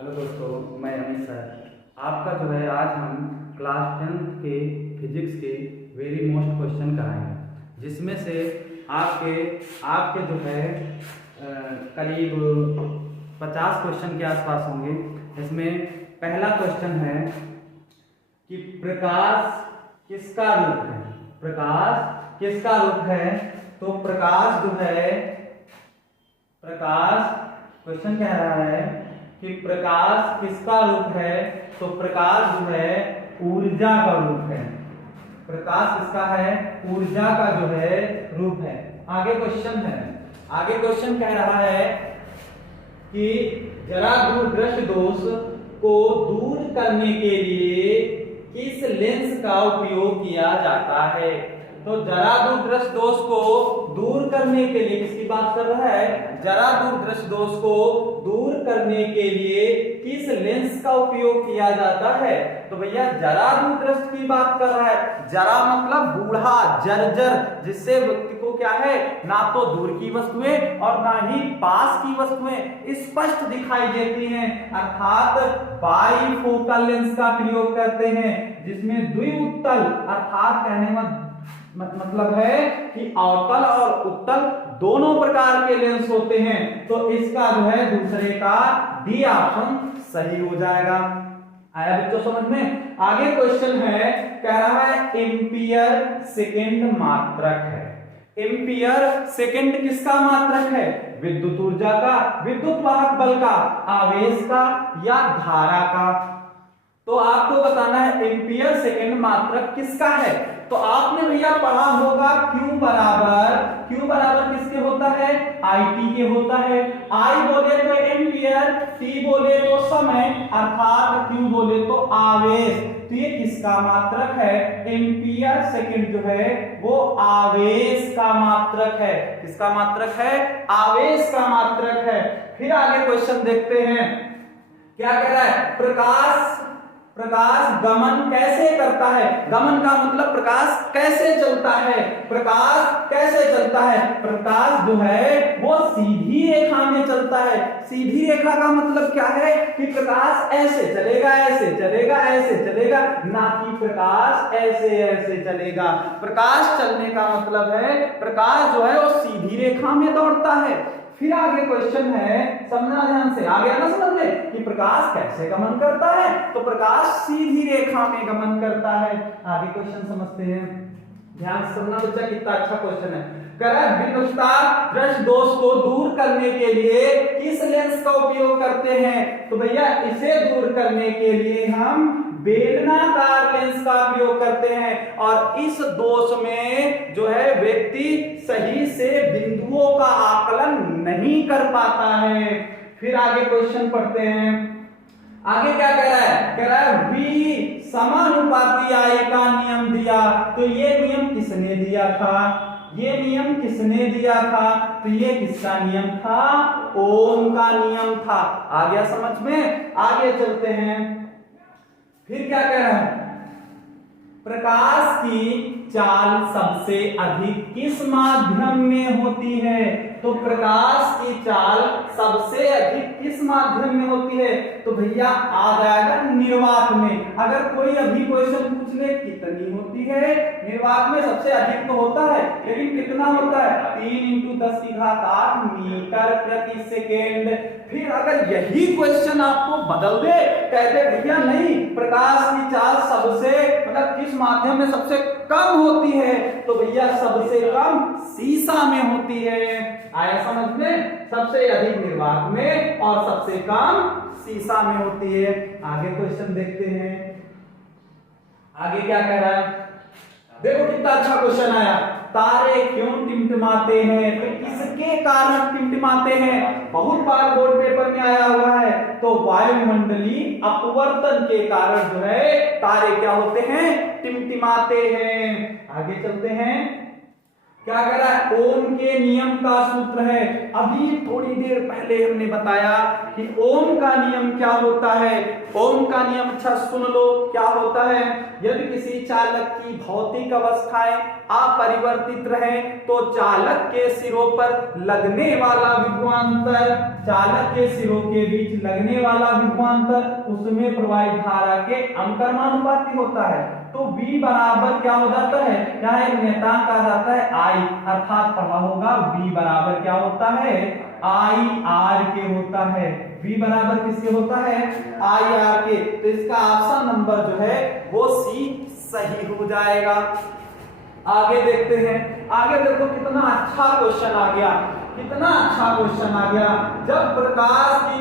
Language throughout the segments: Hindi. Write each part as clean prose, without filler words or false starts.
हेलो दोस्तों, मैं अमित सर। आपका जो है आज हम क्लास 10th के फिजिक्स के वेरी मोस्ट क्वेश्चन कराएंगे, जिसमें से आपके आपके जो है करीब 50 क्वेश्चन के आसपास होंगे। इसमें पहला क्वेश्चन है कि प्रकाश किसका रूप है। प्रकाश किसका रूप है? तो प्रकाश जो है क्वेश्चन कह रहा है कि प्रकाश किसका रूप है। तो प्रकाश जो है ऊर्जा का रूप है। प्रकाश किसका है? ऊर्जा का जो है रूप है। आगे क्वेश्चन कह रहा है कि जरा दूरदृष्टि दोष को दूर करने के लिए किस लेंस का उपयोग किया जाता है। तो जरा दूरदृष्टि दोष को दूर करने के लिए किसकी बात कर रहा है? जरा दूरदृष्टि दोष को दूर करने के लिए किस लेंस का उपयोग किया जाता है। तो भैया जरा दूरदृष्टि की बात कर रहा है। जरा मतलब बूढ़ा, जर्जर, जिससे व्यक्ति को क्या है, ना तो दूर की वस्तुएं और ना ही पास की वस्तुएं स्पष्ट दिखाई देती हैं, अर्थात बाइफोकल लेंस का प्रयोग करते हैं, जिसमें द्विउत्तल अर्थात कहने में मतलब है कि अवतल और उत्तल दोनों प्रकार के लेंस होते हैं। तो इसका जो है दूसरे का डी ऑप्शन सही हो जाएगा। आया बच्चों समझ में? आगे क्वेश्चन है, कह रहा है एम्पियर सेकेंड मात्रक है। एम्पियर सेकेंड किसका मात्रक है? विद्युत ऊर्जा का, विद्युत वाहक बल का, आवेश का या धारा का। तो आपको बताना है एम्पियर सेकेंड मात्रक किसका है। तो आपने भैया पढ़ा होगा Q बराबर किसके होता है? IT के होता है। I बोले तो एम्पियर, T बोले तो समय, अर्थात Q बोले तो आवेश। तो ये किसका मात्रक है? एम्पियर सेकेंड जो है वो आवेश का मात्रक है। किसका मात्रक है? आवेश का मात्रक है। फिर आगे क्वेश्चन देखते हैं, क्या कह रहा है? प्रकाश गमन कैसे करता है? गमन का मतलब प्रकाश कैसे चलता है। प्रकाश कैसे चलता है? प्रकाश जो है वो सीधी रेखा में चलता है। सीधी रेखा का मतलब क्या है कि प्रकाश ऐसे चलेगा, ऐसे चलेगा, ऐसे चलेगा, ना कि प्रकाश ऐसे ऐसे चलेगा। प्रकाश चलने का मतलब है प्रकाश जो है वो सीधी रेखा में दौड़ता है। फिर आगे क्वेश्चन है, समझना ध्यान से, आगे ना समझ में कि प्रकाश कैसे गमन करता है। तो प्रकाश सीधी रेखा में गमन करता है। आगे क्वेश्चन समझते हैं, ध्यान से सुनना बच्चा, कितना अच्छा क्वेश्चन है। कह रहा है विद्युत दृष्टि दोष को दूर करने के लिए किस लेंस का उपयोग करते हैं। तो भैया इसे दूर करने के लिए हम बेलनाकार लेंस का प्रयोग करते हैं, और इस दोष में जो है व्यक्ति सही से बिंदुओं का आकलन नहीं कर पाता है। फिर आगे क्वेश्चन पढ़ते हैं, आगे क्या कह रहा है? कह रहा है V समानुपाती I का नियम दिया। तो ये नियम किसने दिया था? ये नियम किसने दिया था? तो ये किसका नियम था? ओम का नियम था। आ गया समझ में? आगे चलते हैं, फिर क्या कह रहा है? प्रकाश की चाल सबसे अधिक किस माध्यम में होती है। तो प्रकाश की चाल सबसे अधिक किस माध्यम में होती है? तो भैया आ जाएगा निर्वात में। अगर कोई अभी क्वेश्चन पूछ ले कितनी होती है, निर्वात में सबसे अधिक तो होता है, लेकिन कितना होता है? 3 × 10⁸ मीटर प्रति सेकेंड। फिर अगर यही क्वेश्चन आपको बदल दे, कहते भैया नहीं, प्रकाश की चाल सबसे मतलब किस माध्यम में सबसे कम होती है, तो भैया सबसे कम शीशा में होती है। आया समझ में? सबसे अधिक निर्वात में और सबसे कम शीशा में होती है। आगे क्वेश्चन देखते हैं, आगे क्या कह रहा है? देखो कितना अच्छा क्वेश्चन आया। तारे क्यों टिमटिमाते हैं? तो किसके कारण टिमटिमाते हैं? बहुत बार बोर्ड पेपर में आया हुआ है। तो वायुमंडलीय अपवर्तन के कारण जो है तारे क्या होते हैं? टिमटिमाते हैं। आगे चलते हैं, क्या कह रहा है, ओम के नियम का सूत्र है। अभी थोड़ी देर पहले हमने बताया कि ओम का नियम क्या होता है। ओम का नियम अच्छा सुन लो क्या होता है। यदि किसी चालक की भौतिक अवस्थाएं अपरिवर्तित रहे तो चालक के सिरों पर लगने वाला विभवांतर, चालक के सिरों के बीच लगने वाला विभवांतर उसमें प्रवाहित धारा के अंतर्मानुपाती होता है। तो V बराबर क्या हो जाता है, क्या एक नियतांक आ जाता है I, अर्थात पढ़ा होगा V बराबर क्या होता है, I R के होता है। V बराबर किसके होता है, I R के। तो इसका ऑप्शन नंबर जो है वो C सही हो जाएगा। आगे देखते हैं, आगे देखो कितना अच्छा क्वेश्चन आ गया, कितना अच्छा क्वेश्चन आ गया। जब प्रकाश की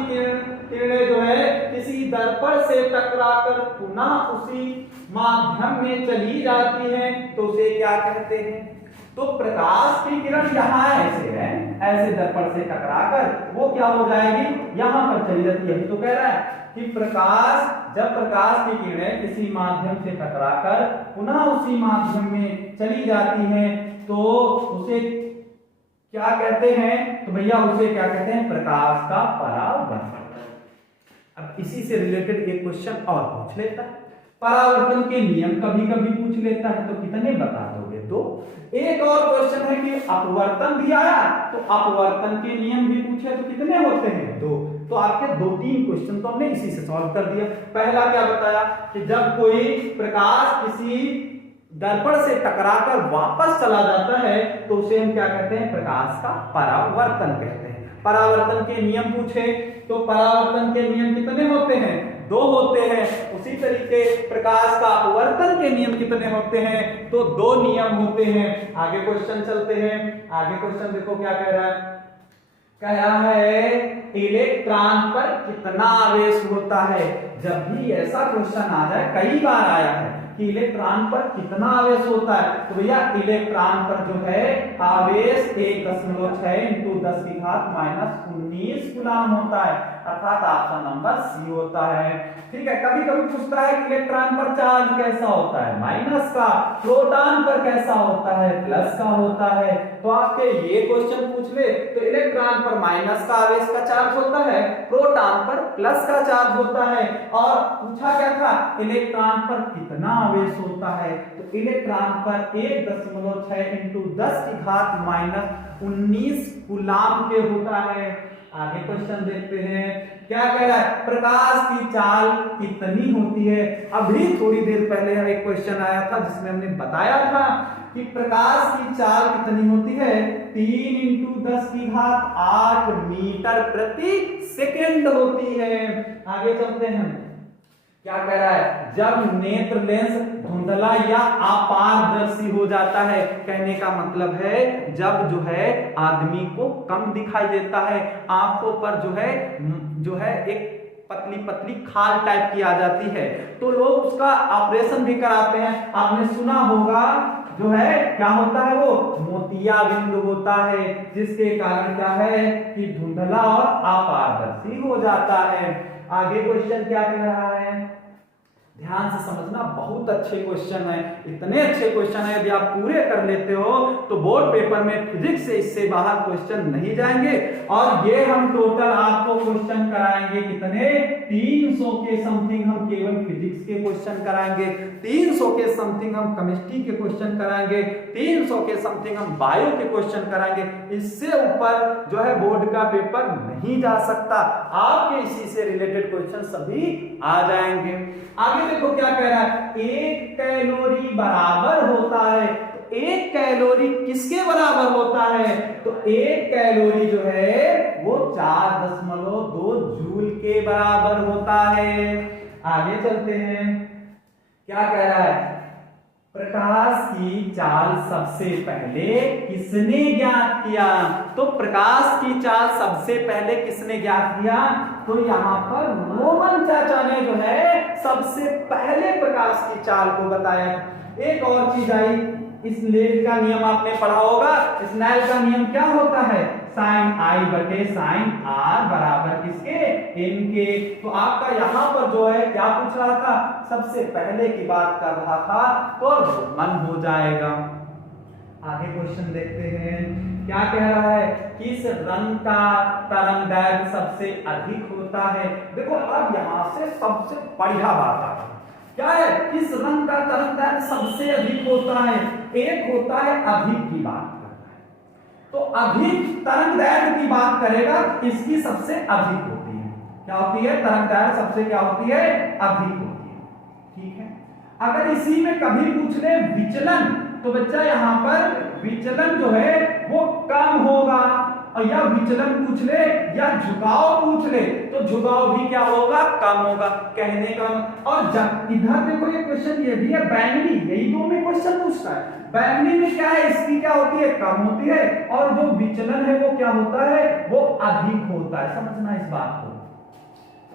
किरणें जो है किसी दर्पण से टकराकर पुनः उसी माध्यम में चली जाती हैं तो उसे क्या कहते हैं। तो प्रकाश की किरण यहाँ ऐसे है, ऐसे दर्पण से टकराकर वो क्या हो जाएगी, यहाँ पर चली जाती है। तो कह रहा है कि जब प्रकाश की किरणें किसी माध्यम से टकराकर पुनः उसी माध्यम में चली जाती हैं तो उसे क्या कहते हैं, तो भैया उसे क्या कहते हैं, प्रकाश का परावर्तन। अब इसी से रिलेटेड एक क्वेश्चन और पूछ लेता है, परावर्तन के नियम कभी कभी पूछ लेता है, तो कितने बता दोगे, दो। एक और क्वेश्चन है कि अपवर्तन भी आया तो अपवर्तन के नियम भी पूछे तो कितने होते हैं, दो। तो आपके 2-3 क्वेश्चन तो हमने इसी से सॉल्व कर दिया। पहला क्या बताया कि जब कोई प्रकाश किसी दर्पण से टकराकर वापस चला जाता है तो उसे हम क्या कहते हैं, प्रकाश का परावर्तन कहते हैं। परावर्तन के नियम पूछे तो परावर्तन के नियम कितने होते हैं, 2 होते हैं। उसी तरीके प्रकाश का अपवर्तन के नियम कितने होते हैं, तो 2 नियम होते हैं। आगे क्वेश्चन चलते हैं, आगे क्वेश्चन देखो क्या कह रहा है, कह रहा है इलेक्ट्रॉन पर कितना आवेश होता है। जब भी ऐसा क्वेश्चन आ जाए, कई बार आया है कि इलेक्ट्रॉन पर कितना आवेश होता है, तो भैया इलेक्ट्रॉन पर जो है आवेश 1.6 × 10⁻⁻19 कूलम होता है, अर्थात ऑप्शन नंबर सी होता है। ठीक है, कभी कभी पूछता है कि इलेक्ट्रॉन पर चार्ज कैसा होता है, माइनस का। प्रोटॉन पर कैसा होता है, प्लस का होता है। तो आपके ये क्वेश्चन पूछ ले तो इलेक्ट्रॉन पर माइनस का आवेश का चार्ज होता है, प्रोटॉन पर प्लस का चार्ज होता है। और पूछा क्या था, इलेक्ट्रॉन पर कितना आवेश होता है, तो इलेक्ट्रॉन पर 1.6 × 10⁻⁻19 कूलम के होता है। आगे क्वेश्चन देखते हैं, क्या कह रहा है, प्रकाश की चाल कितनी होती है। अभी थोड़ी देर पहले एक क्वेश्चन आया था जिसमें हमने बताया था कि प्रकाश की चाल कितनी होती है, 3 × 10⁸ मीटर प्रति सेकेंड होती है। आगे चलते हैं, क्या कह रहा है, जब नेत्र लेंस धुंधला या अपारदर्शी हो जाता है, कहने का मतलब है जब जो है आदमी को कम दिखाई देता है, आंखों पर जो है एक पतली पतली खाल टाइप की आ जाती है, तो लोग उसका ऑपरेशन भी कराते हैं। आपने सुना होगा जो है क्या होता है, वो मोतियाबिंद होता है, जिसके कारण क्या है कि धुंधला और अपारदर्शी हो जाता है। आगे क्वेश्चन क्या कह रहा है, ध्यान से समझना, बहुत अच्छे क्वेश्चन है। इतने अच्छे क्वेश्चन है, यदि आप पूरे कर लेते हो तो बोर्ड पेपर में फिजिक्स से इससे बाहर क्वेश्चन नहीं जाएंगे। और ये हम टोटल आपको क्वेश्चन कराएंगे कितने, 300 के समथिंग हम केवल फिजिक्स के क्वेश्चन कराएंगे, 300 के समथिंग हम केमिस्ट्री के क्वेश्चन कराएंगे, 300 के समथिंग हम बायो के क्वेश्चन कराएंगे। इससे ऊपर जो है बोर्ड का पेपर नहीं जा सकता, आपके इसी से रिलेटेड क्वेश्चन सभी आ जाएंगे। आगे देखो क्या कह रहा है, 1 कैलोरी बराबर होता है, तो 1 कैलोरी किसके बराबर होता है, तो 1 कैलोरी जो है वो 4.2 जूल के बराबर होता है। आगे चलते हैं, क्या कह रहा है, प्रकाश की चाल सबसे पहले किसने ज्ञात किया, तो प्रकाश की चाल सबसे पहले किसने ज्ञात किया, तो यहाँ पर रोमन चाचा ने जो है सबसे पहले प्रकाश की चाल को बताया। एक और चीज आई, स्नेल का नियम आपने पढ़ा होगा, स्नेल का नियम क्या होता है, साइन I बटे साइन R बराबर किसके, n के। तो आपका यहाँ पर जो है क्या पूछ रहा था, सबसे पहले की बात कर रहा था, तो रोमन हो जाएगा। आगे क्वेश्चन देखते हैं, क्या कह रहा है, किस रंग का तरंगदैर्घ्य सबसे अधिक होता है। देखो अब यहां से सबसे बढ़िया बात आ गई, क्या है, किस रंग का तरंगदैर्घ्य सबसे अधिक होता है। एक होता है अधिक की बात करना है, तो अधिक तरंगदैर्घ्य की बात करेगा, इसकी सबसे अधिक होती है। क्या होती है, तरंगदैर्घ्य सबसे क्या होती है, अधिक होती है। ठीक है, अगर इसी में कभी पूछ ले विचलन, तो बच्चा यहां पर विचलन जो है वो कम होगा, और या विचलन पूछ ले या झुकाव पूछ ले तो झुकाव भी क्या होगा, कम होगा। कहने का और जब इधर देखो ये क्वेश्चन ये भी है बैंगनी, यही दो में क्वेश्चन पूछता है। बैंगनी में क्या है, इसकी क्या होती है, कम होती है, और जो विचलन है वो क्या होता है, वो अधिक होता है। समझना इस बात को,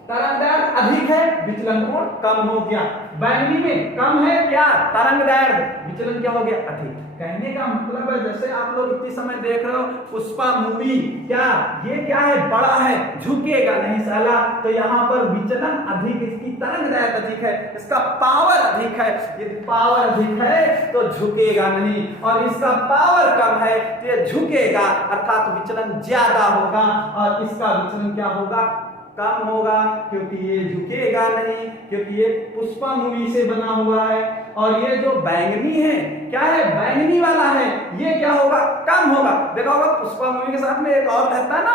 तरंगदैर्घ्य अधिक है, विचलन कोण कम हो गया। बैंगनी में कम है क्या, तरंगदैर्घ्य, विचलन क्या हो गया, अधिक। कहने का मतलब है जैसे आप लोग इतनी समय देख रहे हो पुष्पा मूवी, क्या ये क्या है, बड़ा है, झुकेगा नहीं साला, तो यहाँ पर विचलन अधिक, इसकी तरंगदैर्घ्य अधिक है, इसका पावर अधिक है। यदि पावर अधिक है तो झुकेगा नहीं, और इसका पावर कम है तो ये झुकेगा, अर्थात विचलन ज्यादा होगा, और इसका विचलन क्या होगा, कम होगा, क्योंकि ये झुकेगा नहीं, क्योंकि ये पुष्पा मूवी से बना हुआ है। और ये जो बैंगनी है, क्या है, बैंगनी वाला है, ये क्या होगा, कम होगा। देखा होगा पुष्पा मूवी के साथ में एक और रहता है ना,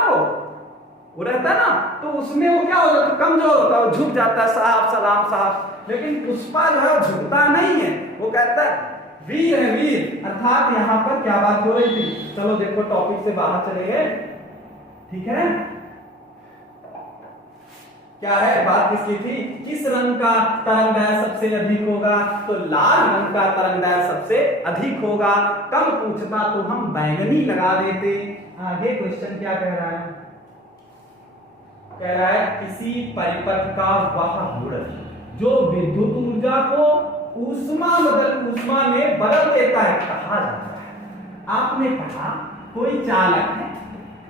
वो रहता है ना, तो उसमें वो क्या हो जाता है, कमजोर होता है, वो झुक जाता है, साहब सलाम साहब। लेकिन पुष्पा जो है झुकता नहीं है, वो कहता है वीर है वीर। अर्थात यहाँ पर क्या बात हो रही थी, चलो देखो टॉपिक से बाहर चले गए। ठीक है, क्या है बात किसकी थी, किस रंग का तरंगदैर्घ्य सबसे अधिक होगा, तो लाल रंग का तरंगदैर्घ्य सबसे अधिक होगा। कम पूछता तो हम बैंगनी लगा देते। आगे क्वेश्चन क्या कह रहा है, कह रहा है किसी परिपथ का वह गुण जो विद्युत ऊर्जा को ऊष्मा में बदल देता है, कहा जाता है। आपने पढ़ा कोई चालक है,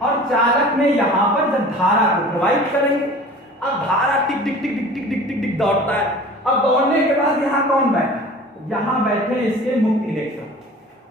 और चालक में यहां पर जब धारा को प्रवाहित करेंगे, अब धारा टिक टिक टिक टिक टिक टिक टिक टिक दौड़ता है। अब दौड़ने के बाद यहाँ कौन बैठा, यहाँ बैठे इसके मुक्त इलेक्ट्रॉन,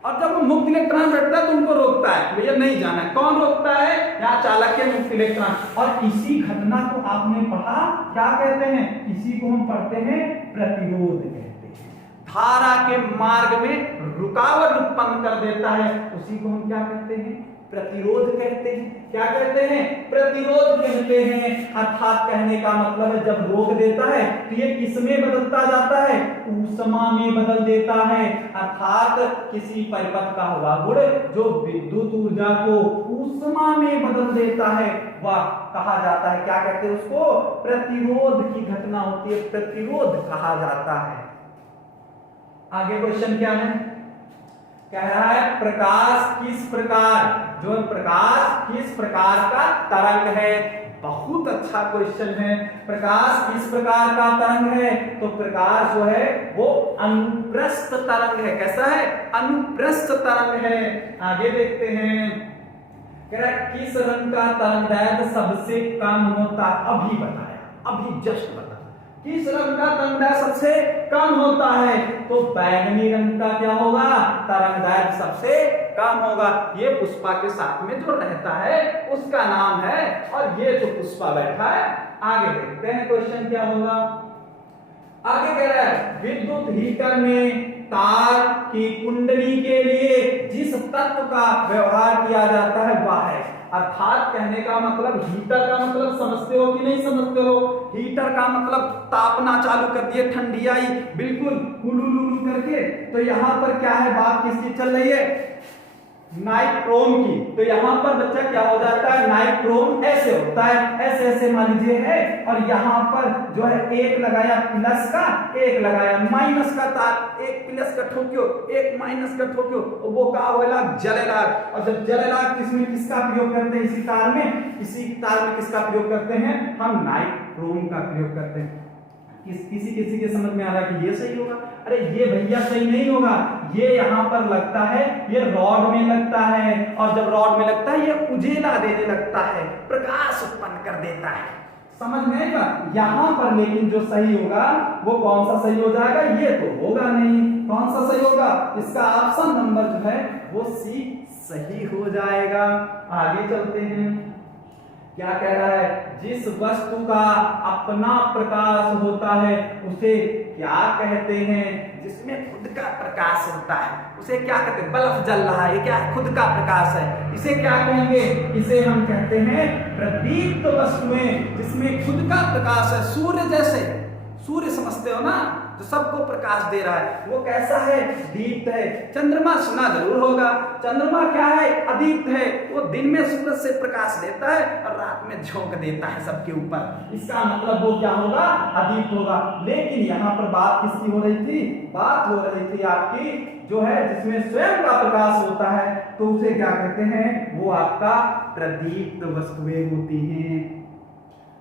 और जब वो मुक्त इलेक्ट्रॉन बैठता है तो उनको रोकता है, भैया नहीं जाना है। कौन रोकता है, यहाँ चालक के मुक्त इलेक्ट्रॉन। और इसी घटना को आपने पढ़ा, क्या कहते हैं, इसी को हम पढ़ते हैं प्रतिरोध कहते हैं। धारा के मार्ग में रुकावट उत्पन्न कर देता है, उसी को हम क्या कहते हैं, प्रतिरोध कहते हैं। क्या कहते हैं, प्रतिरोध कहते हैं। अर्थात कहने का मतलब है जब रोक देता है तो ये किसमें बदलता जाता है, ऊष्मा में बदल देता है। अर्थात किसी परिपथ का हुआ गुण जो विद्युत ऊर्जा को ऊष्मा में बदल देता है, वह कहा जाता है, क्या कहते हैं उसको, प्रतिरोध की घटना होती है, प्रतिरोध कहा जाता है। आगे क्वेश्चन क्या है, कह रहा है प्रकाश किस प्रकार, जो प्रकाश किस प्रकार का तरंग है। बहुत अच्छा क्वेश्चन है, प्रकाश किस प्रकार का तरंग है, तो प्रकाश जो है वो अनुप्रस्थ तरंग है। कैसा है, अनुप्रस्थ तरंग है। आगे देखते हैं, कह रहा है किस रंग का तरंगदैर्घ्य सबसे कम होता, अभी बताया, अभी जस्ट बताया, किस रंग का तरंगदैर्घ्य सबसे कम होता है, तो बैंगनी रंग का क्या होगा, तरंगदैर्घ्य सबसे कम होगा। ये पुष्पा के साथ में जो रहता है उसका नाम है, और ये जो पुष्पा बैठा है। आगे देखते हैं क्वेश्चन क्या होगा। आगे कह रहा है विद्युत हीटर में तार की कुंडली के लिए जिस तत्व का व्यवहार किया जाता है वह है। अर्थात कहने का मतलब हीटर का मतलब समझते हो कि नहीं समझते हो, हीटर का मतलब तापना चालू कर दिए, ठंडी आई बिल्कुल हुलुलुलु करके। तो यहाँ पर क्या है, बात किसकी चल रही है, नाइट्रोम की। तो यहाँ पर बच्चा क्या हो जाता है, नाइट्रोम ऐसे होता है, ऐसे ऐसे मान लीजिए है, और यहाँ पर जो है एक लगाया प्लस का, एक लगाया माइनस का तार, एक प्लस का ठोक्यो, एक माइनस का ठोक्यो, वो का होगा जलेला। और जब जलेला किसमें किसका प्रयोग करते हैं, इसी तार में, इसी तार में किसका प्रयोग करते हैं, हम नाइट्रोम का प्रयोग करते हैं। किसी किसी के समझ में आ रहा है कि ये सही होगा, अरे ये भैया सही नहीं होगा, ये यहाँ पर लगता है, ये रॉड में लगता है, और जब रॉड में लगता है ये उजेला देने लगता है, प्रकाश उत्पन्न कर देता है। समझ में आएगा यहाँ पर, लेकिन जो सही होगा वो कौन सा सही हो जाएगा, ये तो होगा नहीं। कौन सा सही होगा, इसका ऑप्शन नंबर जो है वो सी सही हो जाएगा। आगे चलते हैं, क्या कह रहा है, जिस वस्तु का अपना प्रकाश होता है उसे क्या कहते हैं, जिसमें खुद का प्रकाश होता है उसे क्या कहते हैं, बल्ब जल रहा है, ये क्या है, खुद का प्रकाश है, इसे क्या कहेंगे, इसे हम कहते हैं प्रदीप्त वस्तुएं, जिसमें खुद का प्रकाश है। सूर्य जैसे, सूर्य समझते हो ना, जो सबको प्रकाश दे रहा है, वो कैसा है, दीप्त है। चंद्रमा सुना जरूर होगा, चंद्रमा क्या है, अदीप्त है, वो दिन में सूरज से प्रकाश देता है और रात में झोंक देता है सबके ऊपर, इसका मतलब वो क्या होगा, अदीप्त होगा। लेकिन यहाँ पर बात किसकी हो रही थी, बात हो रही थी आपकी जो है जिसमें स्वयं का प्रकाश होता है, तो उसे क्या कहते हैं, वो आपका प्रदीप्त वस्तुएं होती हैं।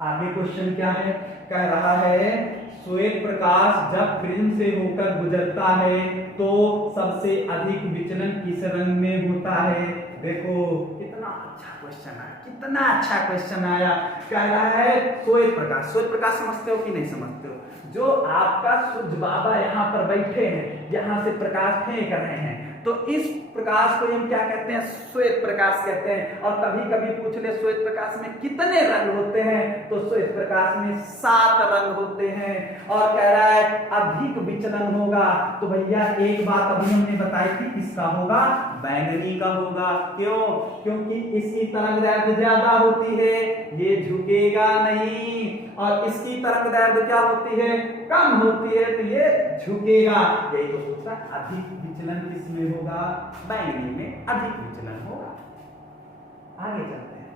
आगे क्वेश्चन क्या है, कह रहा है श्वेत प्रकाश जब प्रिज्म से होकर गुजरता है तो सबसे अधिक विचलन किस रंग में होता है। देखो कितना अच्छा क्वेश्चन आया, कितना अच्छा क्वेश्चन आया। कह रहा है श्वेत प्रकाश, श्वेत प्रकाश समझते हो कि नहीं समझते हो, जो आपका सूर्य बाबा यहाँ पर बैठे हैं, यहाँ से प्रकाश फेंक रहे हैं, तो इस प्रकाश को हम क्या कहते हैं, श्वेत प्रकाश कहते हैं। और कभी कभी पूछ ले श्वेत प्रकाश में कितने रंग होते हैं, तो श्वेत प्रकाश में 7 रंग होते हैं। और कह रहा है अधिक विचलन होगा, तो भैया एक बात अभी हमने बताई थी, किसका होगा, बैंगनी का होगा। क्यों, क्योंकि इसकी तरंग दैर्घ्य ज्यादा होती है, ये झुकेगा नहीं, और इसकी तरंग दैर्घ्य क्या होती है, कम होती है, तो ये झुकेगा। यही तो पूछा, अधिक विचलन किसमें होगा, बैंगनी में अधिक विचलन होगा। आगे चलते हैं,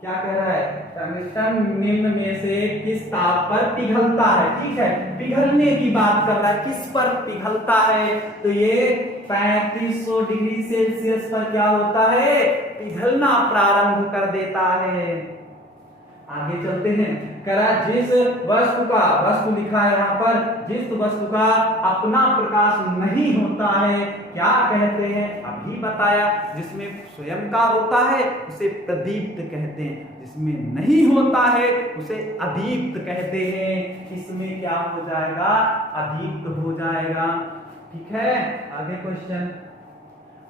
क्या कह रहा है, टंगस्टन निम्न में से किस ताप पर पिघलता है। ठीक है, पिघलने की बात कर रहा है, किस पर पिघलता है, तो ये 3500 डिग्री सेल्सियस पर क्या होता है, पिघलना प्रारंभ कर देता है। आगे चलते हैं, करा जिस वस्तु का, वस्तु लिखा है यहाँ पर, जिस वस्तु का अपना प्रकाश नहीं होता है क्या कहते हैं, अभी बताया, जिसमें स्वयं का होता है उसे प्रदीप्त कहते हैं, जिसमें नहीं होता है उसे अदीप्त कहते हैं। इसमें क्या हो जाएगा, अदीप्त हो जाएगा। ठीक है, आगे क्वेश्चन,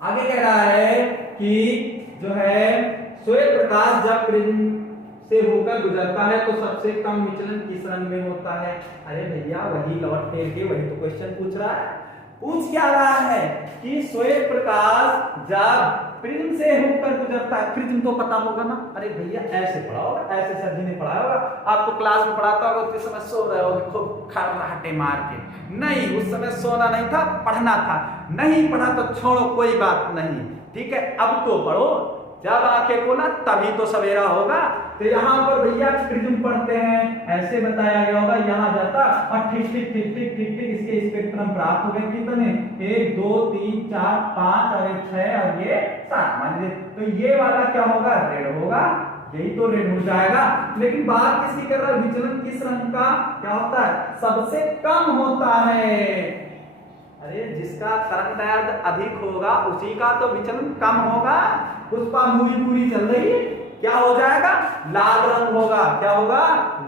आगे कह रहा है कि जो है श्वेत प्रकाश जब प्रिज्म से होकर गुजरता है तो सबसे कम विचलन किस रंग में होता है। अरे भैया वही लौट फेर के वही तो क्वेश्चन पूछ रहा है, पूछ क्या रहा है कि श्वेत प्रकाश जब प्रिज्म से होकर गुजरता है, प्रिज्म तो पता होगा ना, अरे भैया ऐसे पढ़ा होगा, ऐसे सर जी ने पढ़ाया होगा, आपको क्लास में पढ़ाता होगा, उस समय सो रहे हो खूब खर्राटे मार के, नहीं उस समय सोना नहीं था, पढ़ना था, नहीं पढ़ा तो छोड़ो कोई बात नहीं, ठीक है, अब तो पढ़ो, जब आंखें खोला तभी तो सवेरा होगा। तो यहाँ पर भैया प्रिज्म पढ़ते हैं, ऐसे बताया गया होगा, यहाँ जाता और ठीक ठीक ठीक ठीक ठीक ठीक इसके स्पेक्ट्रम प्राप्त हो गए कितने, 1 2 3 4 5 और 6 और ये 7 मान लीजिए, तो ये वाला क्या होगा, रेड होगा, यही तो रेड हो जाएगा। लेकिन बात किसकी कर रहा है, विचलन किस रंग का क्या होता है, सबसे कम होता है। अरे जिसका तरंग दैर्घ्य अधिक होगा उसी का तो विचलन कम होगा। पुष्पा मूवी पूरी चल रही है, क्या हो जाएगा, लाल रंग होगा, क्या होगा,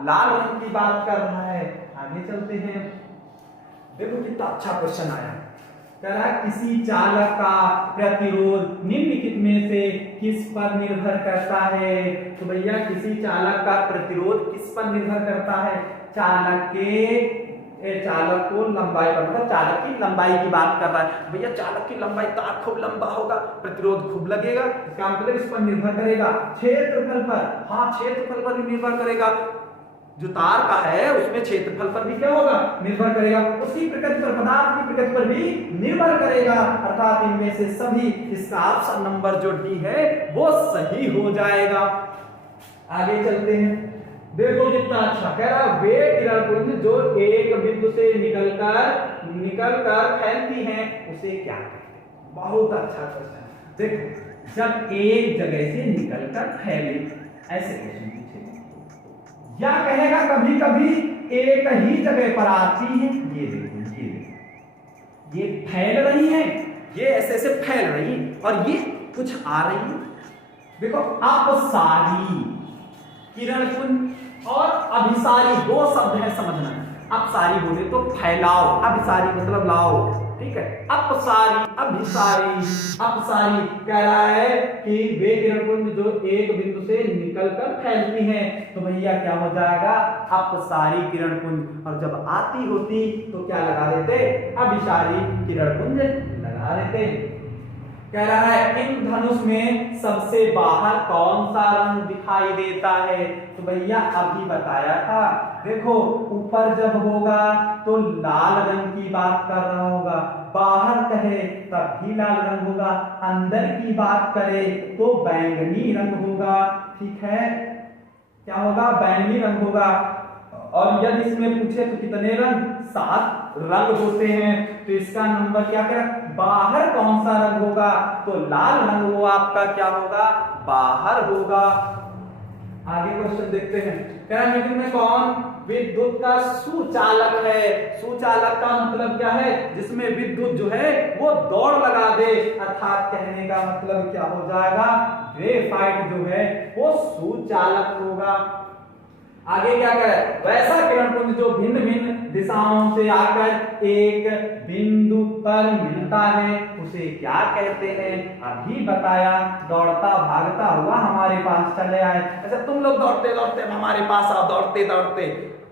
लाल रंग की बात कर रहा है। आगे चलते हैं, देखो कितना अच्छा क्वेश्चन आया, कह रहा है किसी चालक का प्रतिरोध निम्नलिखित में से किस पर निर्भर करता है। तो भैया किसी चालक का प्रतिरोध किस पर निर्भर करता है, चालक के चालक को लंबाई पर, मतलब चालक की लंबाई की बात कर रहा है। भैया चालक की लंबाई तार खूब लंबा होगा, प्रतिरोध खूब लगेगा, इसका मतलब इस पर निर्भर करेगा, क्षेत्रफल पर, हाँ क्षेत्रफल पर भी निर्भर करेगा, जो तार का है उसमें क्षेत्रफल पर भी क्या होगा, निर्भर करेगा, उसकी प्रकृति पर, पदार्थ की प्रकृति पर भी निर्भर करेगा। अर्थात इनमें से सभी, इसका ऑप्शन नंबर जो डी है वो सही हो जाएगा। आगे चलते हैं, देखो कितना अच्छा कह रहा, वे किरण पुंज जो एक बिंदु से निकलकर फैलती हैं उसे क्या कहते हैं। बहुत अच्छा क्वेश्चन, देखो जब एक जगह से निकलकर फैले, ऐसे क्वेश्चन पूछे, या कहेगा कभी कभी एक ही जगह पर आती है, ये देखो ये फैल रही है, ये ऐसे ऐसे फैल रही है और ये कुछ आ रही है। देखो अपसारी, किरण पुंज और अभिसारी दो शब्द है समझना। अपसारी बोले तो फैलाओ, अभिसारी मतलब लाओ, ठीक है। अपसारी, अभिसारी, अपसारी कह रहा है कि वे किरणपुंज जो एक बिंदु से निकलकर फैलती हैं, तो भैया क्या हो जाएगा, अपसारी किरणपुंज। और जब आती होती तो क्या लगा देते, अभिसारी किरणपुंज लगा देते। कह रहा है इंद्रधनुष में सबसे बाहर कौन सा रंग दिखाई देता है, तो भैया अभी बताया था। देखो ऊपर जब होगा तो लाल रंग की बात कर रहा होगा, बाहर कहे तब भी लाल रंग होगा, अंदर की बात करे तो बैंगनी रंग होगा, ठीक है। क्या होगा, बैंगनी रंग होगा। और यदि इसमें पूछे तो कितने रंग, 7 रंग होते हैं, तो इसका नंबर क्या करें, बाहर कौन सा रंग होगा, तो लाल रंग वो आपका क्या होगा, बाहर होगा। आगे क्वेश्चन देखते हैं। कह रहा है में कौन विद्युत का सुचालक है, सुचालक का मतलब क्या है, जिसमें विद्युत जो है वो दौड़ लगा दे, अर्थात कहने का मतलब क्या हो जाएगा, ग्रेफाइट जो है वो सुचालक होगा। आगे क्या करे, वैसा किरणपुंज जो भिन्न भिन्न दिशाओं से आकर एक बिंदु पर मिलता है उसे क्या कहते हैं, अभी बताया। दौड़ता भागता हुआ हमारे पास चले आए, अच्छा तुम लोग दौड़ते दौड़ते हमारे पास आओ, दौड़ते दौड़ते,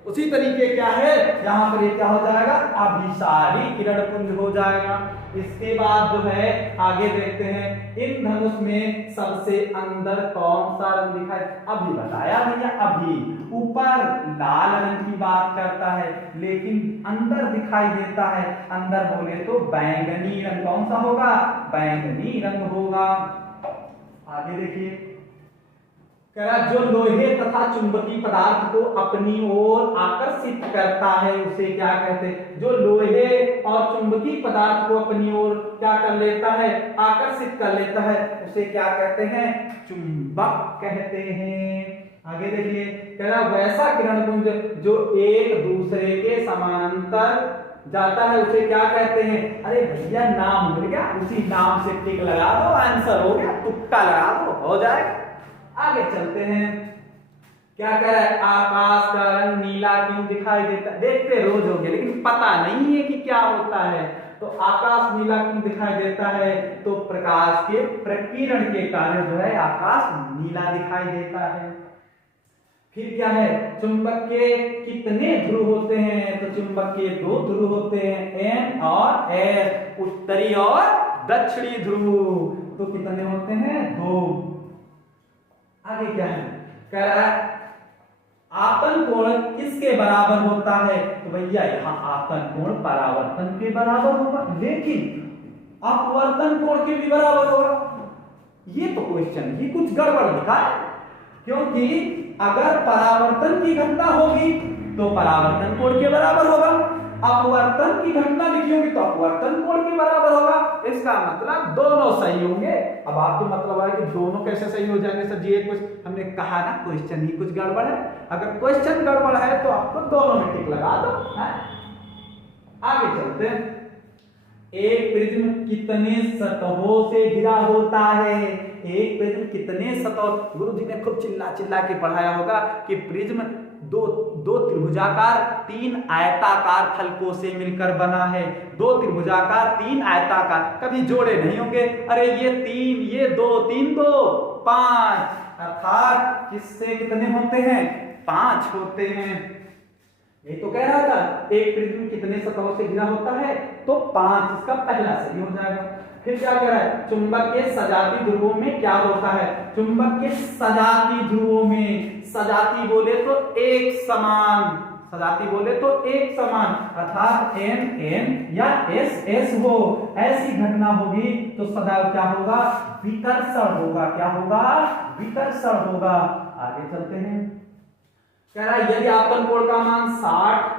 उसी तरीके क्या है यहाँ पर ये क्या हो जाएगा, अभिसारी किरणपुंज हो जाएगा। इसके बाद जो है आगे देखते हैं, इन धनुष में सबसे अंदर कौन सा रंग दिखाई, अभी बताया भैया, अभी ऊपर लाल रंग की बात करता है लेकिन अंदर दिखाई देता है, अंदर बोले तो बैंगनी रंग, कौन सा होगा, बैंगनी रंग होगा। आगे देखिए, जो लोहे तथा चुंबकीय पदार्थ को अपनी ओर आकर्षित करता है उसे क्या कहते हैं, जो लोहे और चुंबकीय पदार्थ को अपनी ओर क्या कर लेता है, आकर्षित कर लेता है, उसे क्या कहते हैं, चुंबक कहते हैं। आगे देखिए, कह रहा वैसा किरणपुंज जो एक दूसरे के समानांतर जाता है उसे क्या कहते हैं, अरे भैया नाम मिल गया, उसी नाम से टिक लगा दो, आंसर हो गया, तुक्का लगा दो, हो जाएगा। आगे चलते हैं, क्या कह रहा है, आकाश का रंग नीला क्यों दिखाई देता है, देखते रोज होंगे लेकिन पता नहीं है कि क्या होता है। तो आकाश नीला क्यों दिखाई देता है, तो प्रकाश के प्रकीर्णन के कारण जो है आकाश नीला दिखाई देता है। फिर क्या है, चुंबक के कितने ध्रुव होते हैं, तो चुंबक के 2 ध्रुव होते हैं, N और S, उत्तरी और दक्षिणी ध्रुव। तो कितने होते हैं, 2। आगे क्या है, कह रहा है आपतन कोण किसके बराबर होता है, तो भैया यहाँ आपतन कोण परावर्तन के बराबर होगा, लेकिन अपवर्तन कोण के भी बराबर होगा। ये तो क्वेश्चन ही कुछ गड़बड़ लिखा है, क्योंकि अगर परावर्तन की घटना होगी तो परावर्तन कोण के बराबर होगा, अपवर्तन की घटना लिखी होगी तो अपवर्तन कोण के बराबर होगा। इसका मतलब दोनों सही होंगे। अब आपको मतलब है कि दोनों कैसे सही हो जाएंगे सर जी, ये कुछ हमने कहा ना, क्वेश्चन ही कुछ गड़बड़ है। अगर क्वेश्चन गड़बड़ है तो आपको दोनों में टिक लगा दो। आगे चलते हैं, एक प्रिज्म कितने सतहों से घिरा होता है, एक प्रिज्म कितने सतह, गुरुजी ने खूब चिल्ला चिल्ला के पढ़ाया होगा कि प्रिज्म दो त्रिभुजाकार 3 आयताकार फलकों से मिलकर बना है। 2 त्रिभुजाकार 3 आयताकार, कभी जोड़े नहीं होंगे, अरे ये 3 ये 2 3 2 5, अर्थात किससे कितने होते हैं, 5 होते हैं। ये तो कह रहा था एक प्रिज्म कितने सतहों से घिरा होता है, तो 5, इसका पहला सही हो जाएगा। फिर क्या कह रहा है, चुंबक के सजाती ध्रुवों में क्या होता है, चुंबक के सजाती ध्रुवों में, सजाती बोले तो एक समान, सजाती बोले तो एक समान, अर्थात N N या S S हो, ऐसी घटना होगी तो सदैव क्या होगा, विकर्षण होगा, क्या होगा, विकर्षण होगा। आगे चलते हैं, कह रहा है यदि आपतन कोण का मान 60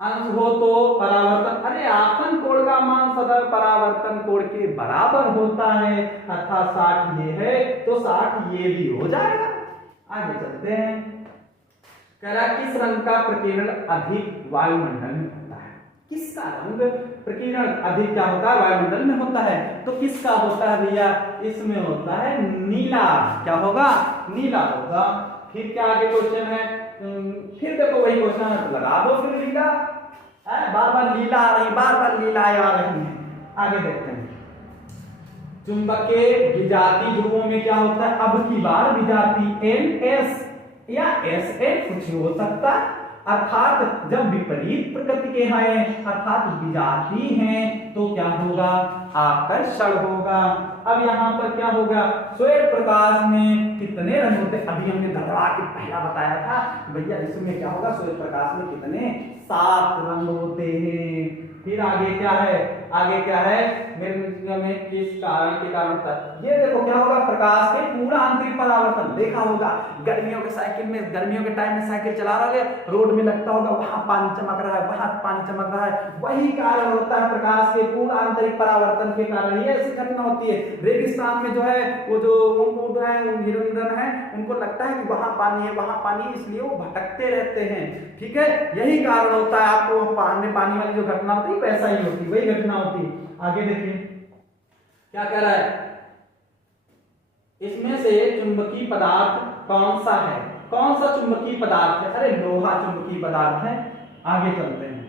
अंश हो तो परावर्तन, अरे आपतन कोण का मान सदैव परावर्तन कोण के बराबर होता है, अर्थात 60 ये है तो 60 ये भी हो जाएगा। आगे चलते हैं, कह रहा किस रंग का प्रकीर्णन अधिक वायुमंडल में होता है, किसका रंग प्रकीर्णन अधिक क्या होता है, वायुमंडल में होता है, तो किसका होता है भैया, इसमें होता है नीला, क्या होगा, नीला होगा। फिर क्या आगे क्वेश्चन है, फिर देखो वही क्वेश्चन है, लगा दो फिर नीला। बार बार लीला आ रही, बार बार लीलाएं आ रही हैं। आगे देखते हैं, चुंबकीय विजातीय ध्रुवों में क्या होता है, अब की बार विजातीय NS या SN कुछ हो सकता है, अर्थात जब विपरीत प्रकृति के हैं अर्थात विजातीय हैं तो क्या होगा, आकर्षण होगा। अब यहाँ पर क्या होगा, श्वेत प्रकाश में कितने रंग होते हैं, अभी हमने धड़वा के पहला बताया था भैया इसमें क्या होगा, श्वेत प्रकाश में कितने 7 रंग होते हैं। फिर आगे क्या है, आगे क्या है, में किस कारण के कारण होता है, ये देखो क्या होगा, प्रकाश के पूरा आंतरिक परावर्तन। देखा होगा गर्मियों के साइकिल में, गर्मियों के टाइम में साइकिल चला रहे हो, रोड में लगता होगा वहां पानी चमक रहा है, वहां पानी चमक रहा है, वही कारण होता है प्रकाश के पूर्ण आंतरिक परावर्तन के कारण ये ऐसी घटना होती है। रेगिस्तान में जो है वो जो ऊंट है, हिरन है, उनको लगता है कि वहां पानी है, वहां पानी है, इसलिए वो भटकते रहते हैं। ठीक है, यही कारण होता है। आपको पानी वाली जो घटना होती है वैसा ही होती, वही घटना होती है। आगे देखिए क्या कह रहा है, इसमें से चुंबकीय पदार्थ कौन सा है, कौन सा चुंबकीय पदार्थ है, अरे लोहा चुंबकीय पदार्थ है। आगे चलते हैं,